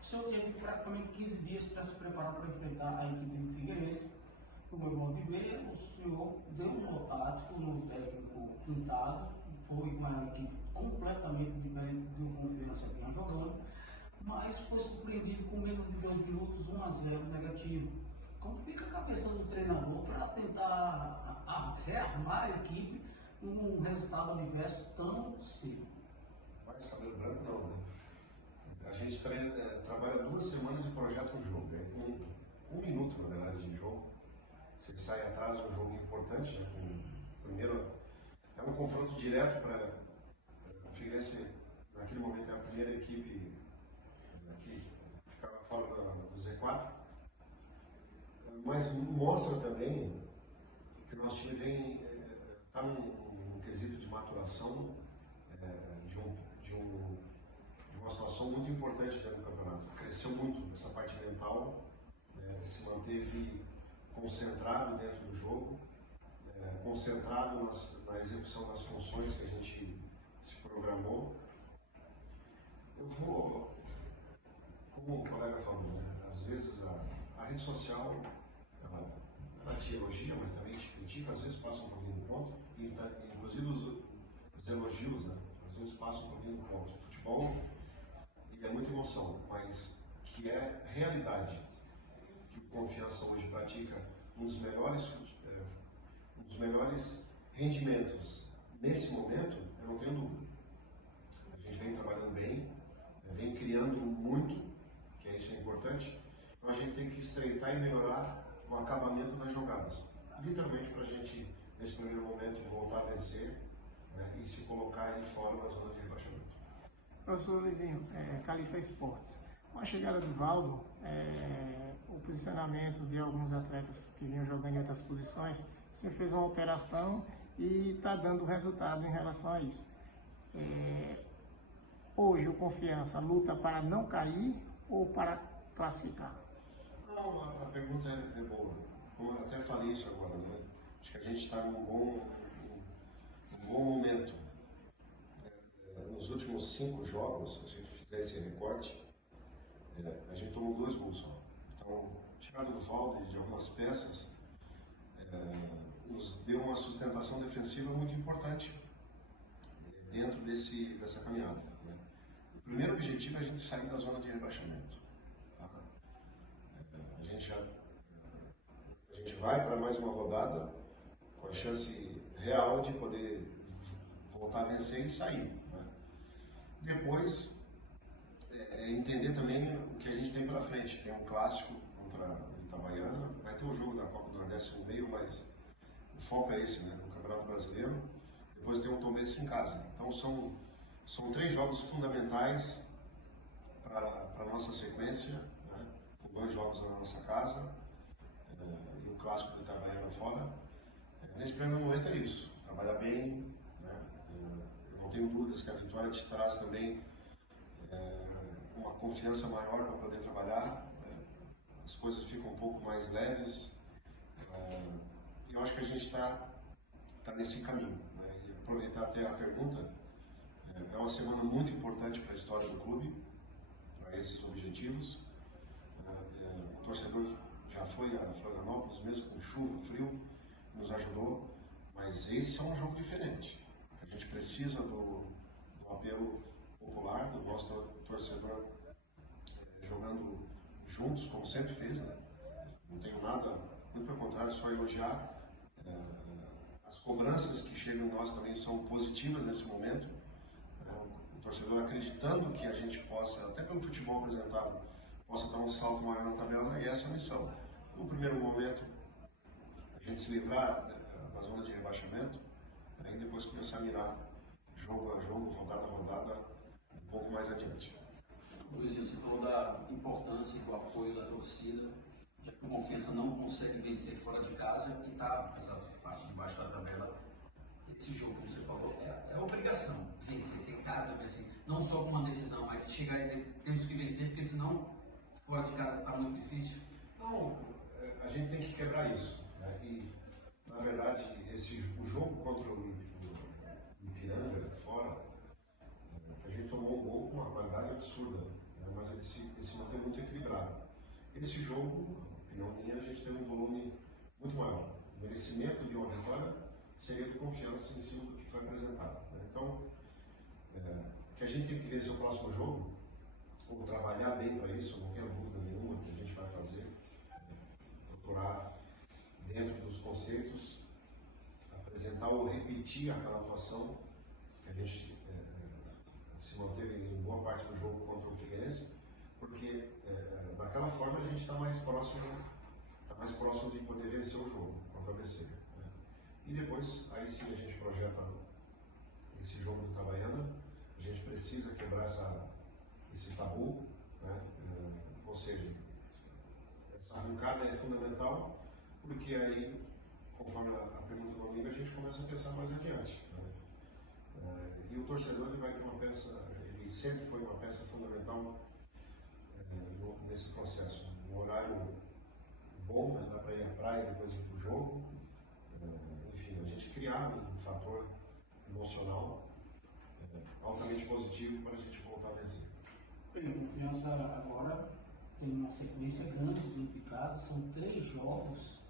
O senhor teve praticamente 15 dias para se preparar para enfrentar a equipe do Figueirense. No meu modo de ver, o senhor deu um nó tático no técnico Pintado, foi uma equipe completamente diferente do Confiança que vinha jogando, mas foi surpreendido com menos de 2 minutos, 1-0 negativo. Como fica a cabeça do treinador para tentar rearmar a equipe num resultado adverso tão cedo? Mais cabelo branco não, né? A gente trabalha 2 semanas e projeta um jogo, com 1 minuto, na verdade, de jogo. Você sai atrás de um jogo importante, né? Primeiro, é um confronto direto para o Figueirense, naquele momento, é a primeira equipe que ficava fora do Z4. Mas mostra também que o nosso time está num quesito de maturação de uma situação muito importante dentro do campeonato. Cresceu muito nessa parte mental, se manteve concentrado dentro do jogo, concentrado na execução das funções que a gente se programou. Eu vou, como o colega falou, né, às vezes a rede social ela te elogia, mas também te critica, às vezes passa um pouquinho do ponto, e inclusive os elogios, né, às vezes passam um pouquinho do ponto. O futebol é muita emoção, mas que é realidade que o Confiança hoje pratica um dos melhores rendimentos nesse momento, eu não tenho dúvida. A gente vem trabalhando bem, vem criando muito, que é isso importante, então a gente tem que estreitar e melhorar o acabamento das jogadas, literalmente para a gente, nesse primeiro momento, voltar a vencer, né, e se colocar aí fora da zona de rebaixamento. Professor Luizinho, Califa Esportes. Com a chegada do Valdo, o posicionamento de alguns atletas que vinham jogando em outras posições, você fez uma alteração e está dando resultado em relação a isso. Hoje o Confiança luta para não cair ou para classificar? Não, a pergunta é boa. Como eu até falei isso agora, né? Acho que a gente está num bom momento. Nos últimos 5 jogos, se a gente fizer esse recorte, a gente tomou 2 gols só. Então, a chegada do Valdo e de algumas peças nos deu uma sustentação defensiva muito importante dentro dessa caminhada, né? O primeiro objetivo é a gente sair da zona de rebaixamento. Tá? A gente vai para mais uma rodada com a chance real de poder voltar a vencer e sair. Né? Depois, entender também o que a gente tem pela frente. Tem um clássico contra o Itabaiana, vai ter o jogo da Copa do Nordeste no meio, mas o foco é esse, né? No Campeonato Brasileiro. Depois tem o Tombense em casa. Então são 3 jogos fundamentais para a nossa sequência, né? Com 2 jogos na nossa casa e o clássico do Itabaiana fora. Nesse primeiro momento é isso, trabalhar bem, né? Não tenho dúvidas que a vitória te traz também uma confiança maior para poder trabalhar, as coisas ficam um pouco mais leves, e eu acho que a gente está nesse caminho, né? E aproveitar até a pergunta, é uma semana muito importante para a história do clube, para esses objetivos. O torcedor já foi a Florianópolis, mesmo com chuva, frio, nos ajudou, mas esse é um jogo diferente. A gente precisa do apelo popular, do nosso torcedor jogando juntos, como sempre fez, né? Não tenho nada, muito pelo contrário, só elogiar. As cobranças que chegam em nós também são positivas nesse momento. O torcedor acreditando que a gente possa, até pelo futebol apresentado, possa dar um salto maior na tabela, e essa é a missão. No primeiro momento, a gente se livrar da zona de rebaixamento, aí depois começar a mirar jogo a jogo, rodada a rodada, um pouco mais adiante. Luizinho, você falou da importância e do apoio da torcida, já que o Confiança não consegue vencer fora de casa e está nessa parte de baixo da tabela. Esse jogo, como você falou, é obrigação vencer, ser cara também, assim, não só com uma decisão, mas de chegar e dizer temos que vencer, porque senão fora de casa está muito difícil. Não, a gente tem que quebrar isso, né? E, na verdade, o jogo contra o Ipiranga, fora, a gente tomou um gol com uma qualidade absurda, né? Mas a ele se mantém muito equilibrado. Esse jogo, na opinião minha, a gente teve um volume muito maior. O merecimento de uma vitória seria de confiança em cima do que foi apresentado, né? Então, que a gente tem que ver esse próximo jogo, ou trabalhar bem para isso, não tenho dúvida nenhuma que a gente vai fazer, procurar, dentro dos conceitos, apresentar ou repetir aquela atuação que a gente se manteve em boa parte do jogo contra o Figueirense, porque daquela forma a gente está mais próximo de poder vencer o jogo contra o ABC, né? E depois, aí sim a gente projeta esse jogo do Itabaiana, a gente precisa quebrar esse tabu, né? Ou seja, essa arrancada é fundamental, porque aí, conforme a pergunta do amigo, a gente começa a pensar mais adiante, né? E o torcedor ele vai ter uma peça, ele sempre foi uma peça fundamental nesse processo. Um horário bom, né? Dá para ir à praia depois do jogo, enfim, a gente criar um fator emocional altamente positivo para a gente voltar a vencer. Bem, Confiança agora tem uma sequência grande dentro de casa, são 3 jogos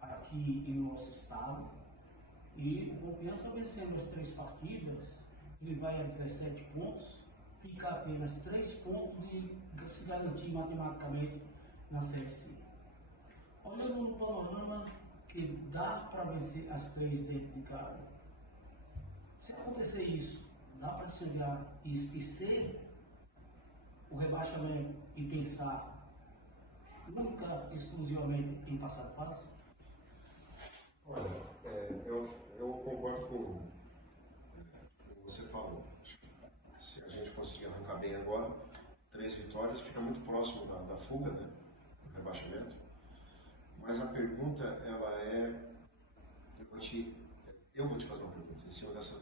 aqui em nosso estado, e o Confiança vencendo as 3 partidas, ele vai a 17 pontos, fica apenas 3 pontos de se garantir matematicamente na Série C. Olhando no panorama que dá para vencer as 3 dentro de casa, se acontecer isso, dá para chegar e esquecer o rebaixamento e pensar única e exclusivamente em passar de fase? Olha, eu concordo com o que você falou. Se a gente conseguir arrancar bem agora, 3 vitórias, fica muito próximo da fuga, né? Do rebaixamento. Mas a pergunta, ela é... Eu vou te fazer uma pergunta em cima da sua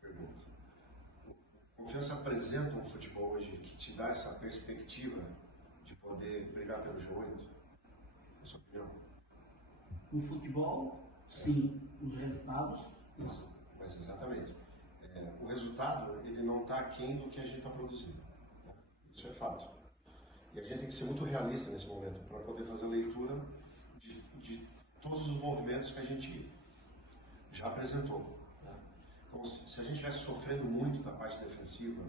pergunta. Confiança apresenta um futebol hoje que te dá essa perspectiva de poder brigar pelo G8? Na sua opinião? No futebol, sim. Os resultados, não. Mas exatamente. O resultado, ele não está aquém do que a gente está produzindo, né? Isso é fato. E a gente tem que ser muito realista nesse momento para poder fazer a leitura de todos os movimentos que a gente já apresentou, né? Então, se a gente estivesse sofrendo muito da parte defensiva,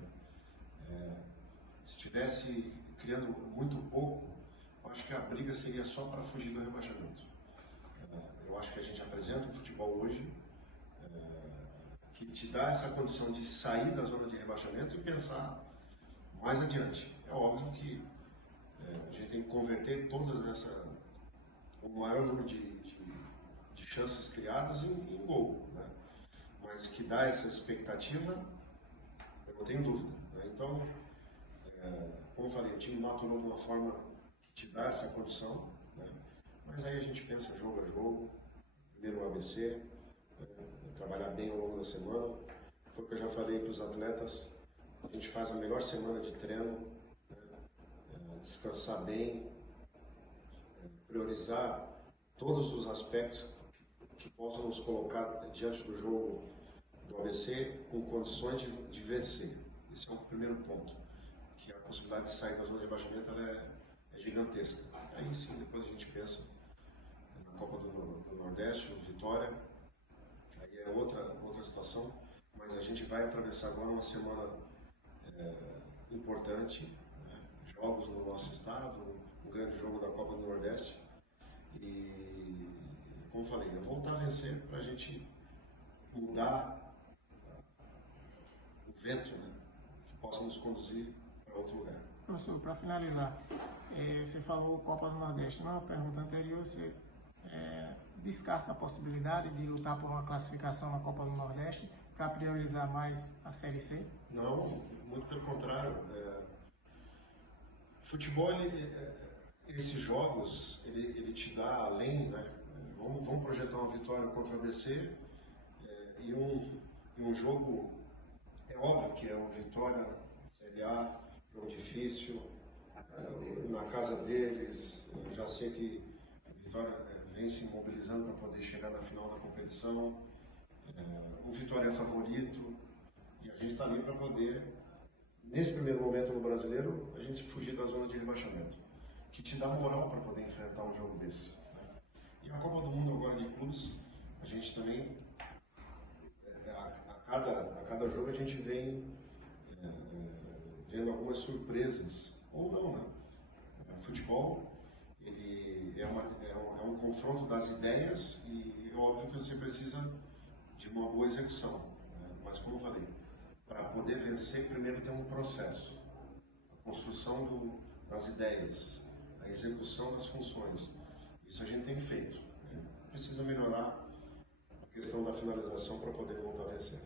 se estivesse criando muito pouco, eu acho que a briga seria só para fugir do rebaixamento. Eu acho que a gente apresenta um futebol hoje que te dá essa condição de sair da zona de rebaixamento e pensar mais adiante. É óbvio que a gente tem que converter o maior número de chances criadas em gol, né? Mas que dá essa expectativa, eu não tenho dúvida, né? Então, como eu falei, o time maturou de uma forma que te dá essa condição, né? Mas aí a gente pensa jogo a jogo, primeiro o ABC, trabalhar bem ao longo da semana. Foi o que eu já falei para os atletas, a gente faz a melhor semana de treino, né? Descansar bem, priorizar todos os aspectos que possam nos colocar diante do jogo do ABC com condições de vencer. Esse é o primeiro ponto, que a possibilidade de sair da zona de rebaixamento ela é gigantesca. Aí sim, depois a gente pensa na Copa do Nordeste, no Vitória, aí é outra situação, mas a gente vai atravessar agora uma semana importante, né? Jogos no nosso estado, um grande jogo da Copa do Nordeste, e, como eu falei, é voltar a vencer para a gente mudar o vento, né? Que possa nos conduzir para outro lugar. Professor, para finalizar, você falou Copa do Nordeste. Na pergunta anterior, você descarta a possibilidade de lutar por uma classificação na Copa do Nordeste para priorizar mais a Série C? Não, muito pelo contrário. Futebol, esses jogos, ele te dá além, né? Vamos projetar uma vitória contra o ABC e um jogo, é óbvio que é uma vitória Série A, jogo difícil, na casa deles. Eu já sei que a Vitória vem se mobilizando para poder chegar na final da competição. O Vitória é favorito e a gente está ali para poder nesse primeiro momento no Brasileiro, a gente fugir da zona de rebaixamento, que te dá moral para poder enfrentar um jogo desse. Né? E a Copa do Mundo agora de clubes, a gente também, a cada jogo a gente vem vendo algumas surpresas, ou não, né? O futebol, ele é um confronto das ideias e é óbvio que você precisa de uma boa execução, né? Mas como eu falei, para poder vencer, primeiro tem um processo, a construção das ideias, a execução das funções. Isso a gente tem feito, né? Precisa melhorar a questão da finalização para poder voltar a vencer.